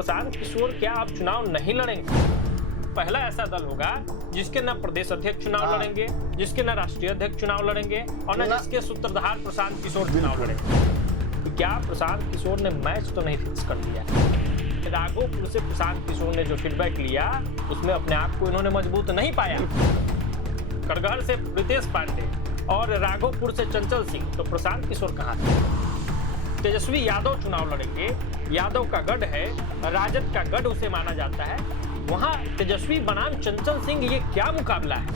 प्रशांत किशोर क्या अब चुनाव नहीं लड़ेंगे? पहला ऐसा दल होगा जिसके न प्रदेश अध्यक्ष चुनाव लड़ेंगे, जिसके न राष्ट्रीय अध्यक्ष चुनाव लड़ेंगे और न जिसके सूत्रधार प्रशांत किशोर चुनाव लड़ेंगे। तो क्या प्रशांत किशोर ने मैच तो नहीं फिक्स कर दिया? राघोपुर से प्रशांत किशोर ने जो फीडबैक लिया उसमें अपने आप को इन्होंने मजबूत नहीं पाया। करगहर से रितेश पांडे और राघोपुर से चंचल सिंह, तो प्रशांत किशोर कहाँ है? तेजस्वी यादव चुनाव लड़ेंगे, यादव का गढ़ है, राजद का गढ़ उसे माना जाता है, वहां तेजस्वी बनाम चंचल सिंह, ये क्या मुकाबला है?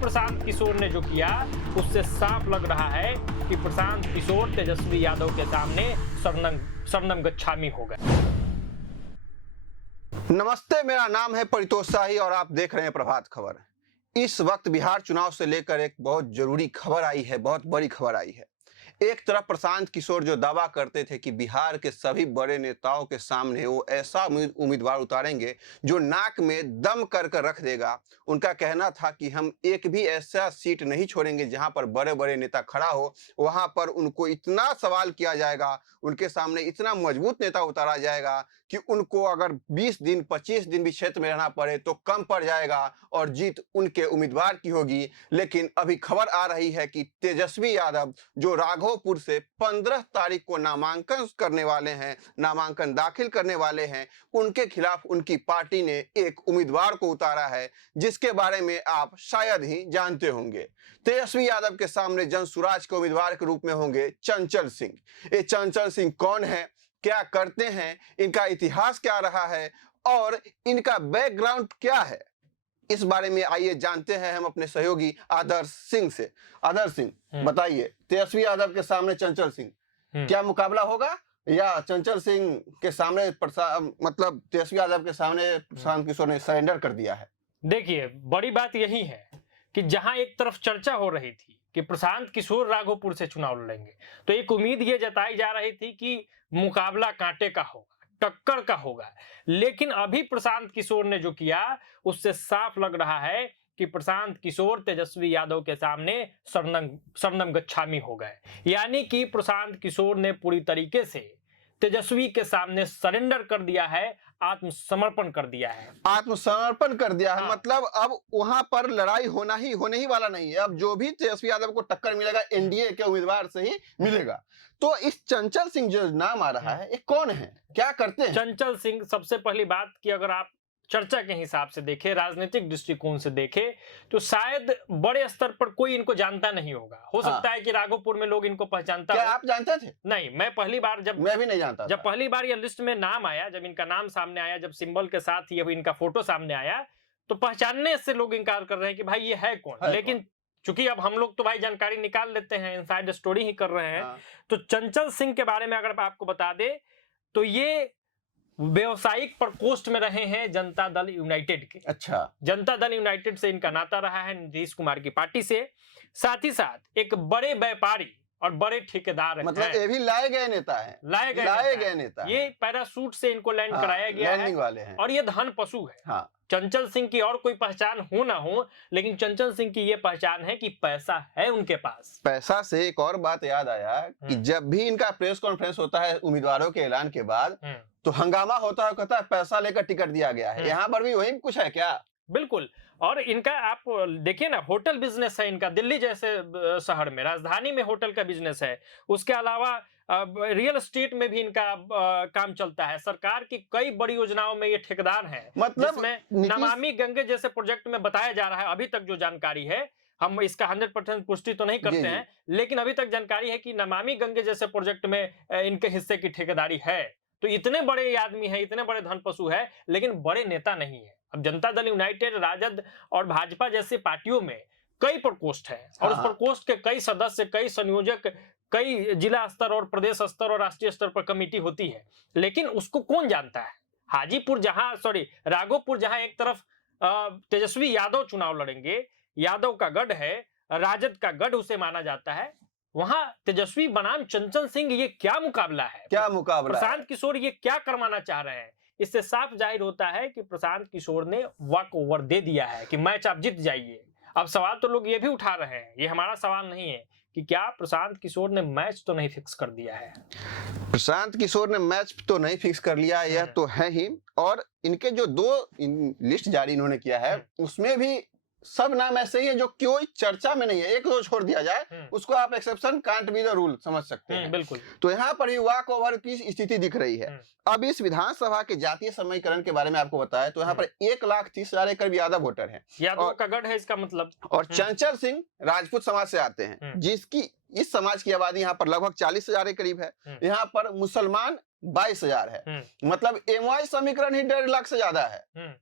प्रशांत किशोर ने जो किया उससे साफ लग रहा है कि प्रशांत किशोर तेजस्वी यादव के सामने शरणम गच्छामी हो गए। नमस्ते, मेरा नाम है परितोष शाही और आप देख रहे हैं प्रभात खबर। इस वक्त बिहार चुनाव से लेकर एक बहुत जरूरी खबर आई है, बहुत बड़ी खबर आई है। एक तरफ प्रशांत किशोर जो दावा करते थे कि बिहार के सभी बड़े नेताओं के सामने वो ऐसा उम्मीदवार उतारेंगे जो नाक में दम कर रख देगा। उनका कहना था कि हम एक भी ऐसा सीट नहीं छोड़ेंगे जहां पर बड़े बड़े नेता खड़ा हो, वहां पर उनको इतना सवाल किया जाएगा, उनके सामने इतना मजबूत नेता उतारा जाएगा कि उनको अगर 20 दिन 25 दिन भी क्षेत्र में रहना पड़े तो कम पड़ जाएगा और जीत उनके उम्मीदवार की होगी। लेकिन अभी खबर आ रही है कि तेजस्वी यादव जो राघोपुर से 15 तारीख को नामांकन करने वाले हैं, नामांकन दाखिल करने वाले हैं, उनके खिलाफ उनकी पार्टी ने एक उम्मीदवार को उतारा है जिसके बारे में आप शायद ही जानते होंगे। तेजस्वी यादव के सामने जनसुराज के उम्मीदवार के रूप में होंगे चंचल सिंह। ये चंचल सिंह कौन है, क्या करते हैं, इनका इतिहास क्या रहा है और इनका बैकग्राउंड क्या है, इस बारे में आइए जानते हैं हम अपने सहयोगी आदर्श सिंह से। आदर्श सिंह, बताइए, तेजस्वी यादव के सामने चंचल सिंह, क्या मुकाबला होगा या चंचल सिंह के सामने मतलब तेजस्वी यादव के सामने प्रशांत किशोर ने सरेंडर कर दिया है? देखिए, बड़ी बात यही है कि जहां एक तरफ चर्चा हो रही थी कि प्रशांत किशोर राघोपुर से चुनाव लड़ेंगे, तो एक उम्मीद ये जताई जा रही थी कि मुकाबला कांटे का होगा, टक्कर का होगा। लेकिन अभी प्रशांत किशोर ने जो किया उससे साफ लग रहा है कि प्रशांत किशोर तेजस्वी यादव के सामने शरणम गच्छामी हो गए। यानी कि प्रशांत किशोर ने पूरी तरीके से तेजस्वी के सामने सरेंडर कर दिया है, आत्मसमर्पण कर दिया है। आत्मसमर्पण कर दिया है। हाँ। मतलब अब वहां पर लड़ाई होने ही वाला नहीं है। अब जो भी तेजस्वी यादव को टक्कर मिलेगा एनडीए के उम्मीदवार से ही मिलेगा। तो इस चंचल सिंह जो नाम आ रहा है, ये कौन है, क्या करते हैं? चंचल सिंह, सबसे पहली बात कि अगर आप चर्चा के हिसाब से देखें, राजनीतिक दृष्टिकोण से देखें, तो शायद बड़े स्तर पर कोई इनको जानता नहीं होगा। हो सकता है कि राघोपुर में लोग इनको पहचानता क्या हो। आप जानते थे? नहीं, मैं पहली बार मैं भी नहीं जानता जब पहली बार ये लिस्ट में नाम आया, जब इनका नाम सामने आया, जब सिंबल के साथ ये इनका फोटो सामने आया, तो पहचानने से लोग इनकार कर रहे हैं कि भाई ये है कौन। लेकिन चूंकि अब हम लोग तो भाई जानकारी निकाल लेते हैं, इनसाइड स्टोरी ही कर रहे हैं। तो चंचल सिंह के बारे में अगर आपको बता दे तो ये व्यवसायिक प्रकोष्ठ में रहे हैं जनता दल यूनाइटेड के। अच्छा। जनता दल यूनाइटेड से इनका नाता रहा है, नीतीश कुमार की पार्टी से। साथ ही साथ एक बड़े व्यापारी और बड़े ठेकेदार मतलब ये भी लाए गए नेता है, लाए गए नेता। ये पैरासूट से इनको लैंड कराया गया है वाले हैं। और ये धन पशु है। हाँ। चंचल सिंह की और कोई पहचान हो ना हो, लेकिन चंचल सिंह की ये पहचान है कि पैसा है उनके पास। पैसा से एक और बात याद आया कि जब भी इनका प्रेस कॉन्फ्रेंस होता है उम्मीदवारों के ऐलान के बाद, तो हंगामा होता है, कहता है पैसा लेकर टिकट दिया गया है। यहाँ पर भी वही कुछ है क्या? बिल्कुल। और इनका आप देखिए ना, होटल बिजनेस है इनका, दिल्ली जैसे शहर में, राजधानी में होटल का बिजनेस है। उसके अलावा रियल एस्टेट में भी इनका काम चलता है। सरकार की कई बड़ी योजनाओं में ये ठेकेदार हैं। मतलब नमामि गंगे जैसे प्रोजेक्ट में बताया जा रहा है, अभी तक जो जानकारी है, हम इसका 100% पुष्टि तो नहीं करते हैं, लेकिन अभी तक जानकारी है कि नमामि गंगे जैसे प्रोजेक्ट में इनके हिस्से की ठेकेदारी है। तो इतने बड़े आदमी है, इतने बड़े धन पशु है, लेकिन बड़े नेता नहीं है। अब जनता दल यूनाइटेड, राजद और भाजपा जैसी पार्टियों में कई प्रकोष्ठ है और उस प्रकोष्ठ के कई सदस्य, कई संयोजक, कई जिला स्तर और प्रदेश स्तर और राष्ट्रीय स्तर पर कमेटी होती है, लेकिन उसको कौन जानता है? राघोपुर जहां एक तरफ तेजस्वी यादव चुनाव लड़ेंगे, यादव का गढ़ है, राजद का गढ़ उसे माना जाता है, वहां तेजस्वी बनाम चंचल सिंह, ये क्या मुकाबला है? क्या मुकाबला? प्रशांत किशोर ये क्या करवाना चाह रहे हैं? इससे साफ जाहिर होता है कि प्रशांत किशोर ने वॉक ओवर दे दिया है कि मैच आप जीत जाइए। अब सवाल तो लोग ये भी उठा रहे हैं, ये हमारा सवाल नहीं है, कि क्या प्रशांत किशोर ने मैच तो नहीं फिक्स कर दिया है? प्रशांत किशोर ने मैच तो नहीं फिक्स कर लिया, यह तो है ही। और इनके जो लिस्ट जारी इन्होंने किया है उसमें भी सब नाम ऐसे ही है जो कोई चर्चा में नहीं है। एक दो छोड़ दिया जाए उसको आप exception can't be the rule समझ सकते हैं। बिल्कुल। तो यहाँ पर भी वॉक ओवर की स्थिति दिख रही है। अब इस विधानसभा के जातीय समीकरण के बारे में आपको बताया तो यहाँ पर 1,30,000 एकड़ ज्यादा वोटर है, यादव का गढ़ है इसका मतलब। और चंचल सिंह राजपूत समाज से आते हैं, जिसकी इस समाज की आबादी यहाँ पर लगभग 40,000 के करीब है। यहाँ पर मुसलमान 22,000 है, मतलब एमवाई समीकरण ही 1.5 लाख से ज्यादा है।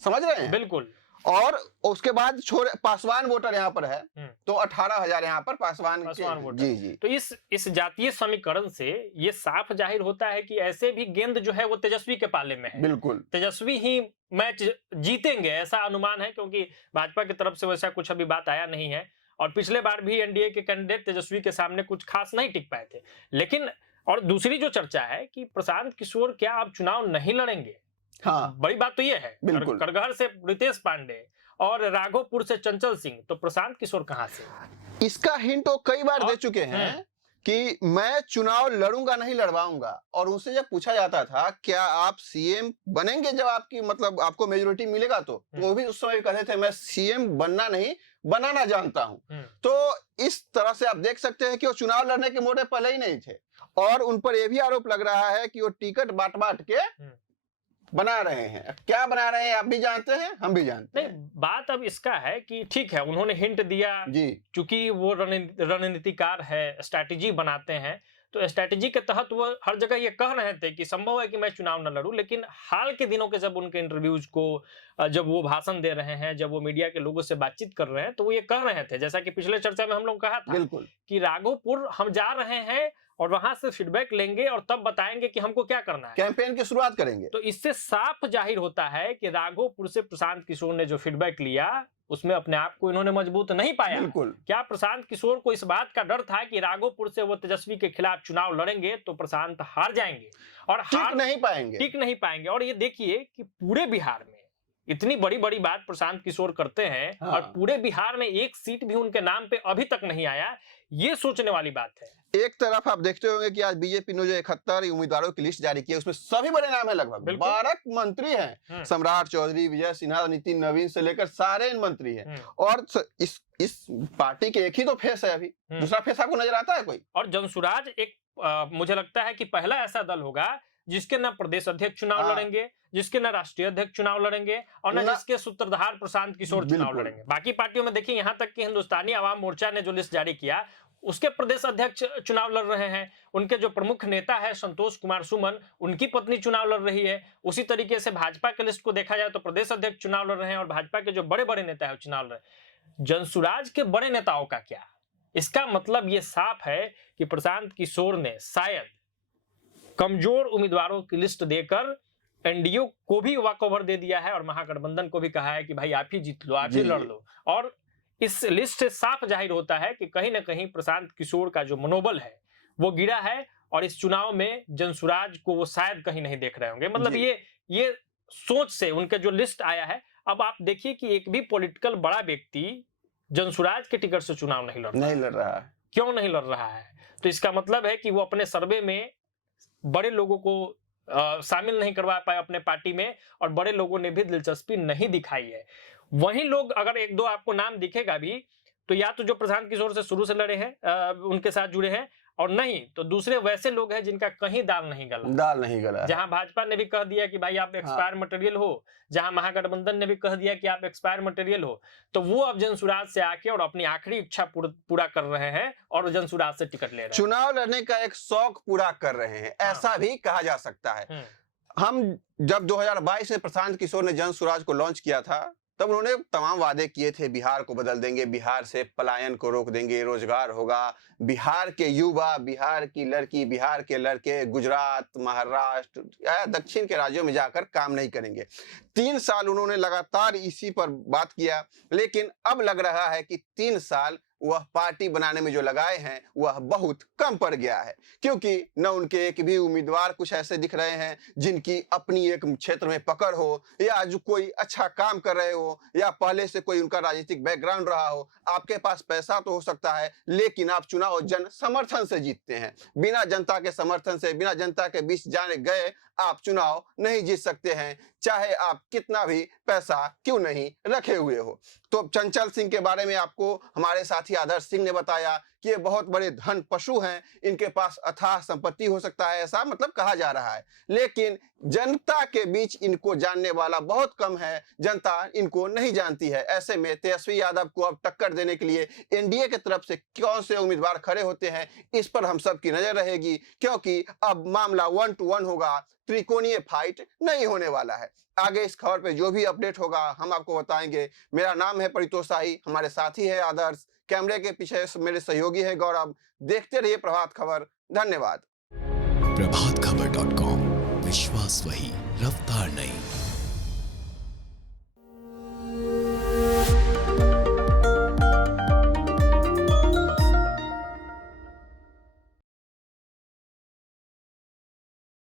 समझ रहे हैं? बिल्कुल। और उसके बाद पासवान वोटर यहाँ पर है, तो 18,000 यहाँ पर पासवान वोटर। जी जी। तो इस जातीय समीकरण से ये साफ जाहिर होता है कि ऐसे भी गेंद जो है वो तेजस्वी के पाले में है। बिल्कुल, तेजस्वी ही मैच जीतेंगे ऐसा अनुमान है, क्योंकि भाजपा की तरफ से वैसा कुछ अभी बात आया नहीं है। और पिछले बार भी एनडीए के कैंडिडेट तेजस्वी के सामने कुछ खास नहीं टिक पाए थे। लेकिन और दूसरी जो चर्चा है कि प्रशांत किशोर क्या अब चुनाव नहीं लड़ेंगे। हाँ, बड़ी बात तो ये है। बिल्कुल। करगहर से रितेश पांडे और राघोपुर से चंचल सिंह, तो प्रशांत किशोर कहां से? इसका हिंट वो कई बार दे चुके हैं कि मैं चुनाव लड़ूंगा नहीं लड़वाऊंगा। और उनसे जब पूछा जाता था क्या आप सीएम बनेंगे जब आपकी मतलब आपको मेजोरिटी मिलेगा, तो वो भी उस समय कहते थे मैं सीएम बनना नहीं बनाना जानता हूं। तो इस तरह से आप देख सकते हैं कि वो चुनाव लड़ने के मोड़े पहले ही नहीं थे। और उन पर यह भी आरोप लग रहा है कि वो टिकट बांट के बना रहे हैं। क्या बना रहे हैं आप भी जानते हैं, हम भी जानते हैं। नहीं, बात अब इसका है कि ठीक है उन्होंने हिंट दिया जी, क्योंकि वो रणनीतिकार है, स्ट्रैटेजी बनाते हैं, तो स्ट्रैटेजी के तहत वो हर जगह ये कह रहे थे कि संभव है कि मैं चुनाव न लड़ूं। लेकिन हाल के दिनों के जब उनके इंटरव्यूज को जब वो भाषण दे रहे हैं, जब वो मीडिया के लोगों से बातचीत कर रहे हैं, तो वो ये कह रहे थे, जैसा कि पिछले चर्चा में हम लोग कहा था बिल्कुल कि राघोपुर हम जा रहे हैं और वहां से फीडबैक लेंगे और तब बताएंगे कि हमको क्या करना है, कैंपेन की शुरुआत करेंगे। तो इससे साफ जाहिर होता है कि राघोपुर से प्रशांत किशोर ने जो फीडबैक लिया उसमें अपने आप को इन्होंने मजबूत नहीं पाया। बिल्कुल। क्या प्रशांत किशोर को इस बात का डर था कि राघोपुर से वो तेजस्वी के खिलाफ चुनाव लड़ेंगे तो प्रशांत हार जाएंगे और टिक नहीं पाएंगे। और ये देखिए कि पूरे बिहार में इतनी बड़ी बड़ी बात प्रशांत किशोर करते हैं और पूरे बिहार में एक सीट भी उनके नाम पे अभी तक नहीं आया, ये सोचने वाली बात है। एक तरफ आप देखते होंगे कि आज बीजेपी ने जो 71 उम्मीदवारों की लिस्ट जारी की है उसमें सभी बड़े नाम है, लगभग 12 मंत्री हैं। सम्राट चौधरी, विजय सिन्हा, नितिन नवीन से लेकर सारे मंत्री हैं। और इस पार्टी के एक ही तो फेस है, अभी दूसरा फेस आपको नजर आता है कोई? और जनसुराज एक मुझे लगता है कि पहला ऐसा दल होगा जिसके न प्रदेश अध्यक्ष चुनाव लड़ेंगे, जिसके न राष्ट्रीय अध्यक्ष चुनाव लड़ेंगे और न जिसके सूत्रधार प्रशांत किशोर चुनाव लड़ेंगे। बाकी पार्टियों में देखिए, यहाँ तक कि हिंदुस्तानी आवाम मोर्चा ने जो लिस्ट जारी किया उसके प्रदेश अध्यक्ष चुनाव लड़ रहे हैं। उनके जो प्रमुख नेता है संतोष कुमार सुमन, उनकी पत्नी चुनाव लड़ रही है। उसी तरीके से भाजपा के लिस्ट को देखा जाए तो प्रदेश अध्यक्ष चुनाव लड़ रहे हैं और भाजपा के जो बड़े बड़े नेता है चुनाव लड़ रहे हैं। जनसुराज के बड़े नेताओं का क्या? इसका मतलब ये साफ है कि प्रशांत किशोर ने शायद कमजोर उम्मीदवारों की लिस्ट देकर एनडीए को भी वॉकओवर दे दिया है और महागठबंधन को भी कहा है कि भाई आप ही जीत लो, आप ही लड़ लो। और इस लिस्ट से साफ जाहिर होता है कि कहीं ना कहीं प्रशांत किशोर का जो मनोबल है वो गिरा है और इस चुनाव में जनसुराज को वो शायद कहीं नहीं देख रहे होंगे। मतलब ये सोच से उनके जो लिस्ट आया है। अब आप देखिए कि एक भी पॉलिटिकल बड़ा व्यक्ति जनसुराज के टिकट से चुनाव नहीं लड़ रहा है। क्यों नहीं लड़ रहा है? तो इसका मतलब है कि वो अपने सर्वे में बड़े लोगों को शामिल नहीं करवा पाए अपने पार्टी में और बड़े लोगों ने भी दिलचस्पी नहीं दिखाई है। वही लोग अगर एक दो आपको नाम दिखेगा भी तो या तो जो प्रशांत किशोर से शुरू से लड़े हैं उनके साथ जुड़े हैं, और नहीं तो दूसरे वैसे लोग हैं जिनका कहीं दाल नहीं गला। जहां भाजपा ने भी कह दिया कि भाई आप एक्सपायर मटेरियल हो, जहां महागठबंधन ने भी कह दिया कि आप एक्सपायर मटेरियल हो, तो वो अब जनसुराज से आके और अपनी आखिरी इच्छा पूरा कर रहे हैं और जनसुराज से टिकट ले रहे हैं। चुनाव लड़ने का एक शौक पूरा कर रहे हैं, ऐसा भी कहा जा सकता है। हम जब 2022 में प्रशांत किशोर ने जनसुराज को लॉन्च किया था तब उन्होंने तमाम वादे किए थे, बिहार को बदल देंगे, बिहार से पलायन को रोक देंगे, रोजगार होगा, बिहार के युवा, बिहार की लड़की, बिहार के लड़के गुजरात, महाराष्ट्र या दक्षिण के राज्यों में जाकर काम नहीं करेंगे। 3 साल उन्होंने लगातार इसी पर बात किया, लेकिन अब लग रहा है कि 3 साल वह पार्टी बनाने में जो लगाए हैं वह बहुत कम पड़ गया है, क्योंकि न उनके एक भी उम्मीदवार कुछ ऐसे दिख रहे हैं जिनकी अपनी एक क्षेत्र में पकड़ हो, या जो कोई अच्छा काम कर रहे हो, या पहले से कोई उनका राजनीतिक बैकग्राउंड रहा हो। आपके पास पैसा तो हो सकता है, लेकिन आप चुनाव जन समर्थन से जीतते हैं। बिना जनता के समर्थन से, बिना जनता के बीच जाने गए आप चुनाव नहीं जीत सकते हैं, चाहे आप कितना भी पैसा क्यों नहीं रखे हुए हो। तो चंचल सिंह के बारे में आपको हमारे साथी आदर्श सिंह ने बताया कि ये बहुत बड़े धन पशु हैं, इनके पास अथाह संपत्ति हो सकता है, ऐसा मतलब कहा जा रहा है, लेकिन जनता के बीच इनको जानने वाला बहुत कम है, जनता इनको नहीं जानती है। ऐसे में तेजस्वी यादव को अब टक्कर देने के लिए एनडीए की तरफ से कौन से उम्मीदवार खड़े होते हैं, इस पर हम सबकी नजर रहेगी, क्योंकि अब मामला 1 to 1 होगा, त्रिकोणीय फाइट नहीं होने वाला है। आगे इस खबर पे जो भी अपडेट होगा हम आपको बताएंगे। मेरा नाम है परितोष शाही, हमारे साथी है आदर्श, कैमरे के पीछे मेरे सहयोगी है गौरव। देखते रहिए प्रभात खबर। धन्यवाद। प्रभातखबर.com, विश्वास वही, रफ्तार नहीं।